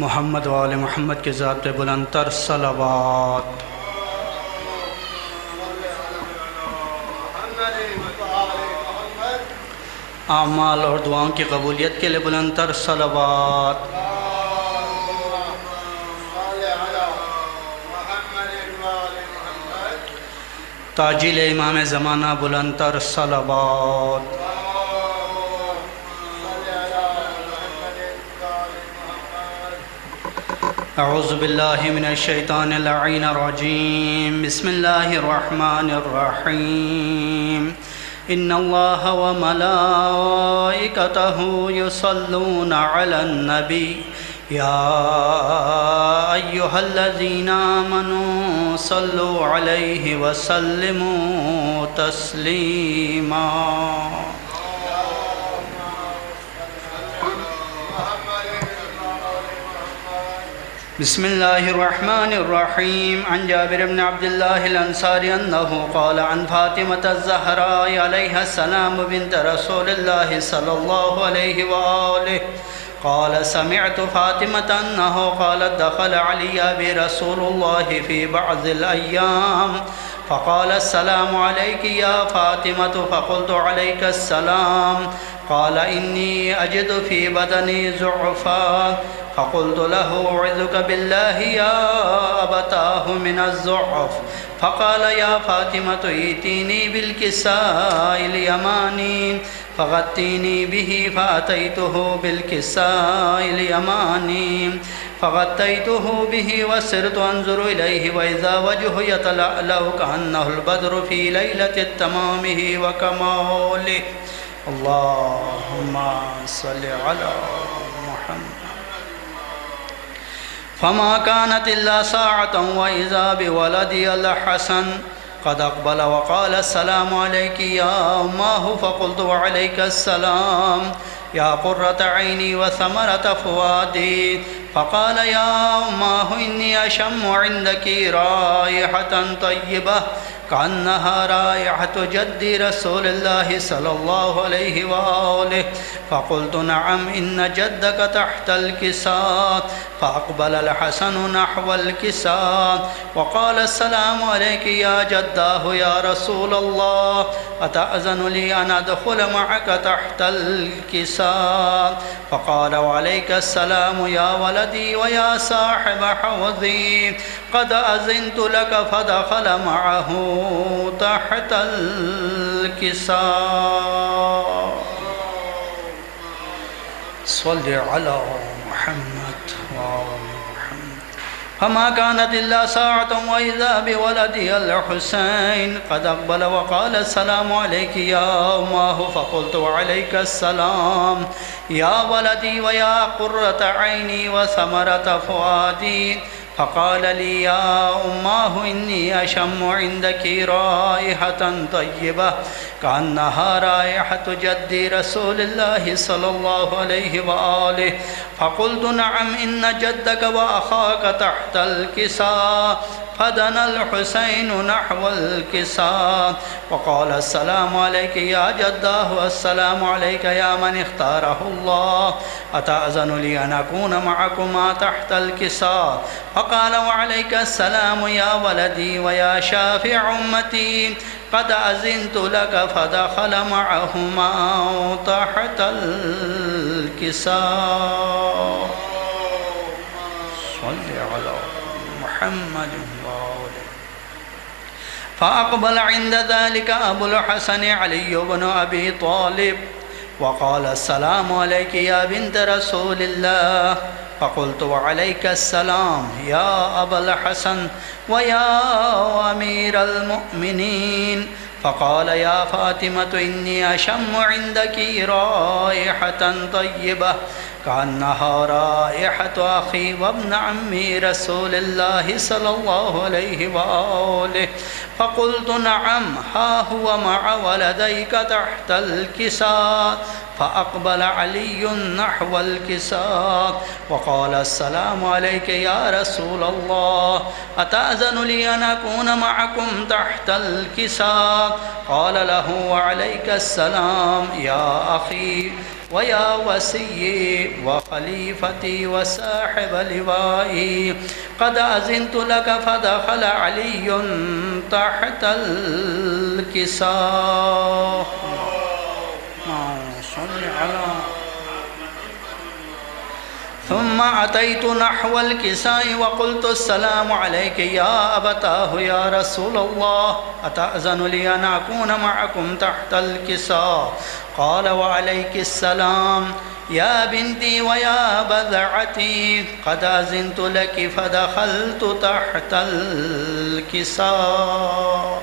मोहम्मद वाले मोहम्मद के ज़ात पे बुलंदतर सलावात। आमाल और दुआओं की कबूलियत के लिए बुलंदतर सलावात। ताजिल इमाम ज़माना बुलंदतर सलावात। अऊज़ु बिल्लाहि मिनश शैतानिर रजीम। बिस्मिल्लाहिर रहमानिर रहीम। इन्नल्लाहा व मलाइकतहु युसल्लूना अलन नबी या अय्युहल्लज़ीना आमनू सल्लु अलैहि व सल्लिमू तस्लीमा। बिस्मिल्लाहिर्रहमानिर्रहीम। अन जाबिर इब्न अब्दुल्लाह अल-अंसारी अन्नहु क़ाल अन फ़ातिमत अज़-ज़हरा अलैहा सलाम बिन्त रसूलिल्लाह सल्लल्लाहु अलैहि व आलिहि क़ाल समिअतु फ़ातिमत अन्नहु क़ालत दख़ल अलैया बि रसूलुल्लाह फ़ी बअज़िल अय्याम फ़क़ाल अस्सलामु अलैकि या फ़ातिमतु फ़क़ुल्तु अलैका अस्सलाम क़ाल इन्नी अजिदु फ़ी बदनी ज़ुअफ़ा फ़क़ुल्तु लहु अऊज़ु बिल्लाहि या अबताहु मिनज़्ज़ुअफ़ फ़क़ाल या फ़ातिमतु ईतीनी बिल्किसाइल यमानी फ़ग़त्तीनी बिही फ़अतैतुहु बिल्किसाइल यमानी फ़ग़त्तैतुहु बिही वसिरतु अंज़ुरु इलैहि व इज़ा वजहुहु यतलअलअु कअन्नहुल बद्रु फ़ी लैलति तमामिही व कमालिही। अल्लाहुम्मा सल्लि अला मुहम्मद। फ़मा कानत इल्ला साअतन व इज़ा बिवलदी अल-हसन क़द अक़बल व क़ाल अस्सलामु अलैकि या उम्महु फ़क़ुल्तु व अलैका अस्सलाम या क़ुर्रत ऐनी व समरत फ़ुआदी फ़क़ाल या उम्महु इन्नी अशम्मु इंदकी राइहतन तय्यबह कअन्नहा राइहतु जद्दी रसूलिल्लाहि सल्लल्लाहु अलैहि व आलिहि फ़क़ुल्तु नअम इन्न जद्दक तहतल किसात फ़अक़बल अल-हसन नहवल किसात व क़ाल अस्सलामु अलैकि या जद्दाहु या रसूलल्लाह अतअज़नु ली अन अदख़ुल मअक तहतल किसात फ़क़ाल व अलैका अस्सलामु या वलदी व या साहिब हौज़ी क़द अज़िनतु लक फ़दख़ल मअहु तहतल किसात। सल्लि अला मुहम्मद व आलि मुहम्मद। फ़मा कानत इल्ला साअतन व इज़ा बिवलदी अल-हुसैन क़द अक़बल व क़ाल अस्सलामु अलैकि या उम्महु फ़क़ुल्तु अलैका अस्सलाम या वलदी व या क़ुर्रत ऐनी व समरत फ़ुआदी फ़क़ाल ली या उम्महु इन्नी अशम्मु इंदकी राइहतन तय्यबह कअन्नहा राइहतु जद्दी रसूलिल्लाहि सल्लल्लाहु अलैहि व आलिहि फ़क़ुल्तु नअम इन्न जद्दक व अख़ाक तहतल किसात फ़दनल हुसैन नहवल किसात व क़ाल अस्सलामु अलैकि या जद्दाहु अस्सलामु अलैका या मन इख़्तारहुल्लाह अतअज़नु ली अन अकून मअकुमा तहतल किसात फ़क़ाल व अलैका अस्सलामु या वलदी व या शाफ़िअ उम्मती क़द अज़िनतु लक फ़दख़ल मअहुमा तहतल किसात। सल्लि अला मुहम्मद व आलि। फ़अक़बल इंद ज़ालिका अबुल हसन अली इब्न अबी तालिब व क़ाल अस्सलामु अलैकि या बिन्त रसूलिल्लाह फ़क़ुल्तु व अलैका अस्सलाम या अबल हसन व या अमीरल मुअ्मिनीन फ़क़ाल या फ़ातिमतु इन्नी अशम्मु इंदकी राइहतन तय्यबह कअन्नहा राइहतु अख़ी व इब्न अम्मी रसूलिल्लाहि सल्लल्लाहु अलैहि व आलिहि फ़क़ुल्तु नअम हा हुवा मअ वलदैका तहतल किसात فأقبل علي نحو الكساء وقال السلام عليك يا رسول الله أتأذن لي أن أكون معكم تحت الكساء؟ قال له وعليك السلام يا أخي ويا وسيي وخليفتي وصاحب لوائي قد أذنت لك. فدخل علي تحت الكساء. ثم أتيت نحو الكساء وقلت السلام عليك يا أبتاه يا رسول الله أتأذن لي أن أكون معكم تحت الكساء؟ قال وعليك السلام يا بنتي ويا بذعتي قد أذنت لك. فدخلت تحت الكساء.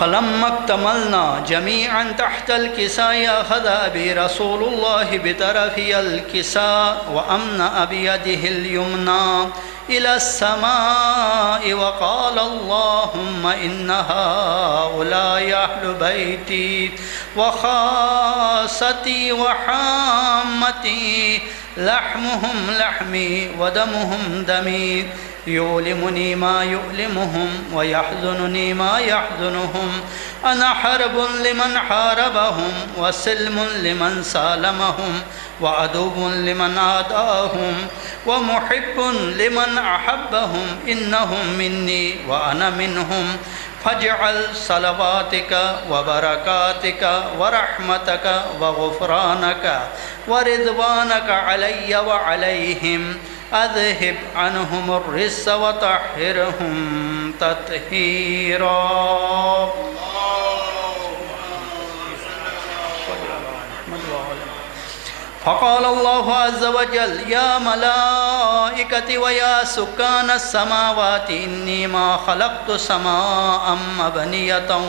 فلما اكتملنا جميعا تحت الكساء أخذ أبي رسول الله بطرفي الكساء وأمنأ بيده اليمنى إلى السماء وقال اللهم إن هؤلاء أهل بيتي وخاصتي وحامتي لحمهم لحمي ودمهم دمي يؤلمني ما يؤلمهم ويحزنني ما يحزنهم. أنا حرب لمن حاربهم وسلم لمن سالمهم وعدو لمن عاداهم ومحب لمن أحبهم. إنهم مني وأنا منهم. فاجعل صلواتك وبركاتك ورحمتك وغفرانك ورضوانك علي وعليهم. أذهب عنهم الرجس وطهرهم تطهيرا. فقال الله عز وجل يا ملائكتي ويا سكان السماوات إني ما خلقت سماء مبنية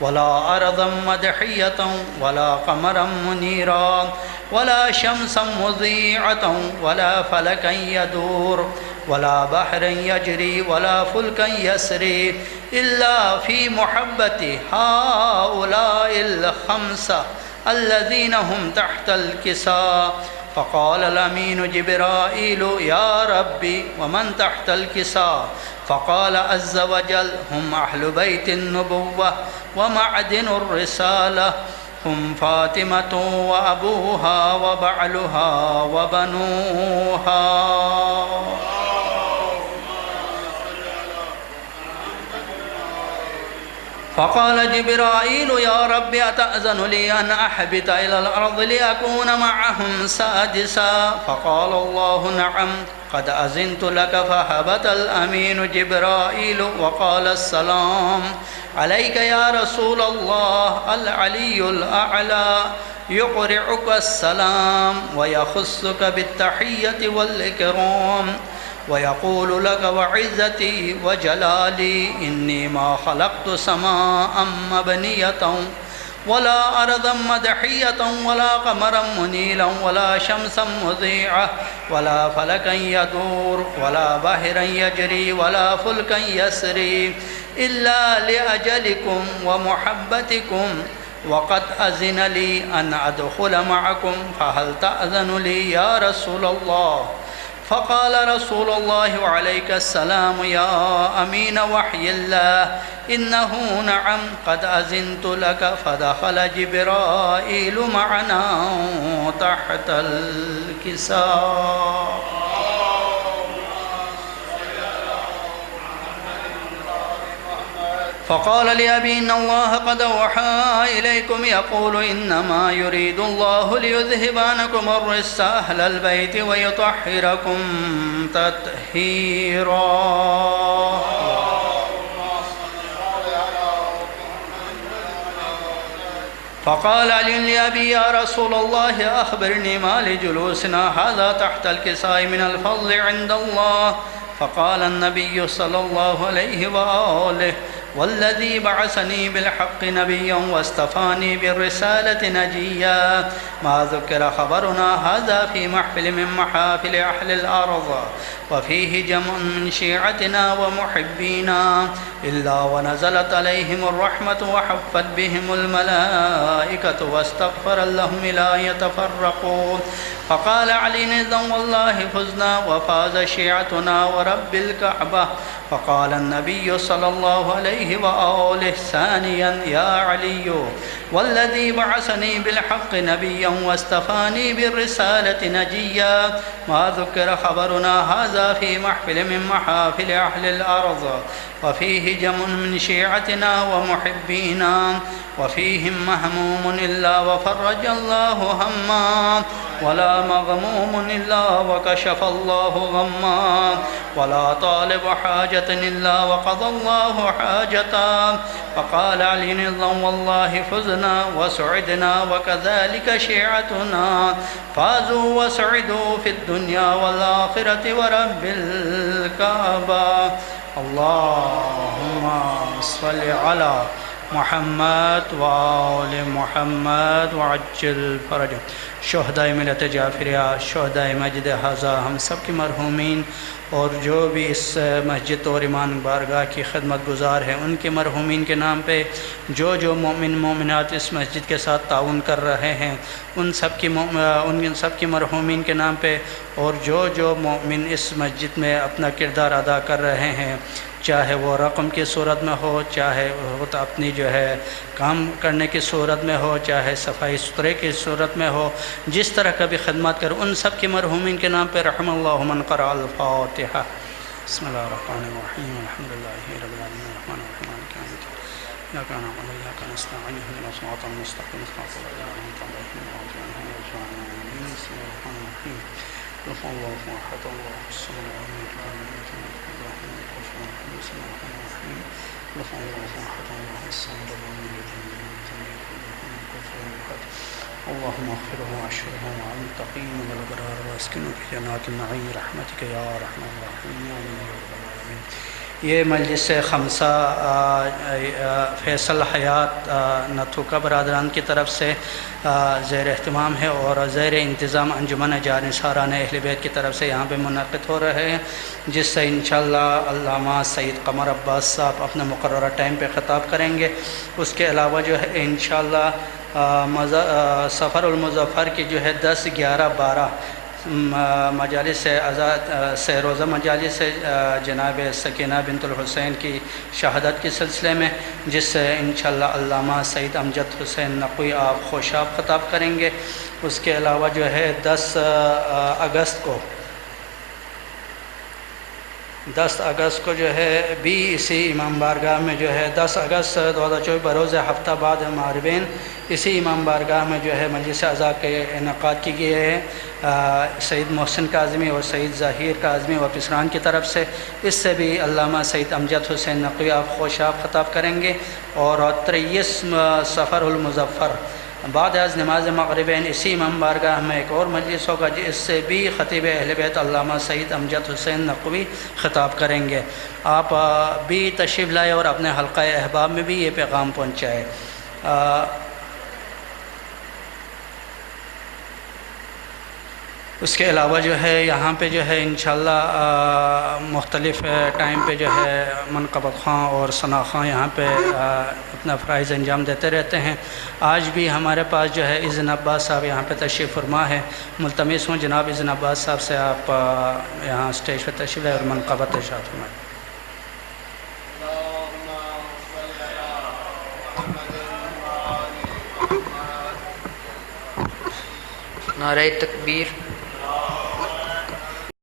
ولا أرضا مدحية ولا قمرا منيرا ولا شمسا مضيعة ولا فلكا يدور ولا بحرا يجري ولا فلكا يسري إلا في محبة هؤلاء الخمسة الذين هم تحت الكساء. فقال الأمين جبرائيل يا ربي ومن تحت الكساء؟ فقال عز وجل هم أهل بيت النبوة ومعدن الرسالة هم فاطمة وأبوها وبعلها وبنوها. فقال جبرائيل يا رب أتأذن لي أن أحبط إلى الأرض لأكون معهم سادسا؟ فقال الله نعم قد أذنت لك. فهبط الأمين جبرائيل وقال السلام عليك يا رسول الله. العلي الأعلى يقرعك السلام ويخصك بالتحية والإكرام ويقول لك وعزتي وجلالي إني ما خلقت سماء مبنية ولا أرضا مدحية ولا قمرا منيلا ولا شمسا مضيعة ولا فلكا يدور ولا بحرا يجري ولا فلكا يسري إلا لأجلكم ومحبتكم وقد أذن لي أن أدخل معكم فهل تأذن لي يا رسول الله؟ فقال رسول الله وعليك السلام يا أمين وحي الله إنه نعم قد أذنت لك. فدخل جبرائيل معنا تحت الكساء. فقال لأبي إن الله قد أوحى إليكم يقول إنما يريد الله ليذهب عنكم الرجس أهل البيت ويطهركم تطهيرا. فقال علي لأبي يا رسول الله أخبرني ما لجلوسنا هذا تحت الكساء من الفضل عند الله؟ فقال النبي صلى الله عليه وآله वल्लज़ी बअसनी बिलहक़्क़ि नबिय्यन वस्तफ़ानी बिर्रिसालति नजिय्या मा ज़ुकिरा ख़बरुना हाज़ा फ़ी महफ़िल मिन महाफ़िल अहलिल अर्ज़ व फ़ीहि जमअन मिन शिअतिना व मुहिब्बीना इल्ला व नज़लत अलैहिमुर रहमतु व हफ़्फ़त बिहिमुल मलाइकतु वस्तग़फ़र लहुम ला यतफ़र्रक़ू फ़क़ाल अली वल्लाहि फ़ुज़ना व फ़ाज़ शिअतुना व रब्बिल कअबा फ़क़ाल अन्नबिय्यु सल्लल्लाहु अलैहि व आलिहि सानियन या अलिय्यु वल्लज़ी बअसनी बिलहक़्क़ि नबिय्यन वस्तफ़ानी बिर्रिसालति नजिय्या मा ज़ुकिरा ख़बरुना हाज़ा फ़ी महफ़िल मिन महाफ़िल अहलिल अर्ज़ व फ़ीहि जमअन मिन शिअतिना व मुहिब्बीना व फ़ीहिम महमूमुन इल्ला व फ़र्रजल्लाहु हम्मा वला मग़मूमुन इल्ला व कशफ़ल्लाहु गम्मा वला तालिब हाजतन इल्ला व क़ज़ल्लाहु हाजता फ़क़ाल अली वल्लाहि फ़ुज़ना व सुअदना व कज़ालिक शिअतुना फ़ाज़ू व सुअदू फ़िद्दुन्या वल आख़िरति व रब्बिल कअबा अल्लाहुम्मा सल्लि अला मुहम्मद व आले मुहम्मद व अज्जिल फ़रजहुम। शुहदाए मिलत जाफ़रिया, शुहदाए मस्जिद हाज़ा, हम सब की मरहूमीन और जो भी इस मस्जिद और ईमान बारगाह की खिदमत गुज़ार हैं उनके मरहूमीन के नाम पे जो जो मोमिन मोमिनात इस मस्जिद के साथ ताउन कर रहे हैं उन सब की मरहूमीन के नाम पे और जो जो मोमिन इस मस्जिद में अपना किरदार अदा कर रहे हैं, चाहे वो रक़म की सूरत में हो, चाहे वो तो अपनी जो है काम करने की सूरत में हो, चाहे सफाई सुथरे की सूरत में हो, जिस तरह का भी खिदमत कर उन सब के मरहूमीन के नाम पे रहमल्लाहु मन क़रा अल-फ़ातिहा। बिस्मिल्लाहिर्रहमानिर्रहीम अल्हम्दुलिल्लाहि रब्बिल आलमीन अर्रहमानिर्रहीम मालिकि यौमिद्दीन इय्याका नअबुदु व इय्याका नस्तईन इहदिना सिरातल मुस्तक़ीम सिरातल लज़ीना अनअमता अलैहिम ग़ैरिल मग़्ज़ूबि अलैहिम वला द्दालीन। अल्लाहु अहद अल्लाहुस समद اللهم اغفره واشره مع المتقين والابرار واسكنه في جنات النعيم برحمتك يا ارحم الراحمين। ये मजलिस खमसा फैसल हयात नथुका बरदरान की तरफ से ज़ेर अहतमाम है और ज़ेर इंतज़ाम अंजुमन जानिसारान अहले बैत की तरफ से यहाँ पे मुनक़िद हो रहे हैं, जिससे इंशाअल्लाह अल्लामा सईद क़मर अब्बास साहब अपने मुक़र्ररा टाइम पे ख़िताब करेंगे। उसके अलावा जो है इंशाअल्लाह सफ़रुल मुज़फ़्फ़र की जो है 10, 11, 12 मजालिस आज़ाद से रोज़ा मजालिस जनाब सकीना बिन्तुल हुसैन की शहादत के सिलसिले में, जिससे इंशाअल्लाह अल्लामा सईद अमजद हुसैन नक़वी आप खुशाब ख़िताब करेंगे। उसके अलावा जो है 10 अगस्त को जो है भी इसी इमाम बारगाह में जो है 10 अगस्त 2024 बरोज़ हफ्ता बाद मारबीन इसी इमाम बारगाह में जो है मजलिस अज़ा के इनक़ाद की गई है सईद मोहसिन काज़मी और सईद ज़ाहिर काज़मी व पिसरान की तरफ से। इससे भी अल्लामा सईद अमजद हुसैन नक़वी आप खुशाब ख़िताब करेंगे। और 23 सफ़रुल मुज़फ़्फ़र बाद आज नमाज मग़रिबैन इसी इमाम बारगाह में एक और मजलिस होगा, जिससे भी ख़तीब अहले बैत अल्लामा सईद अमजद हुसैन नक़वी ख़िताब करेंगे। आप भी तशरीफ़ लाए और अपने हल्क़ा अहबाब में भी ये पैगाम पहुँचाए। उसके अलावा जो है यहाँ पे जो है इंशाअल्लाह मुख्तलिफ़ टाइम पे जो है मनक़बत ख़ां और सना ख़ां यहाँ पे अपना फ़राइज़ अंजाम देते रहते हैं। आज भी हमारे पास जो है इज़्न अब्बास साहब यहाँ पे तशरीफ़ फरमा है। मुल्तमिस हूँ जनाब इज़्न अब्बास साहब से आप यहाँ स्टेज पर तशरीफ़ लाए और मनक़बत इरशाद फरमाएं। नारे तकबीर।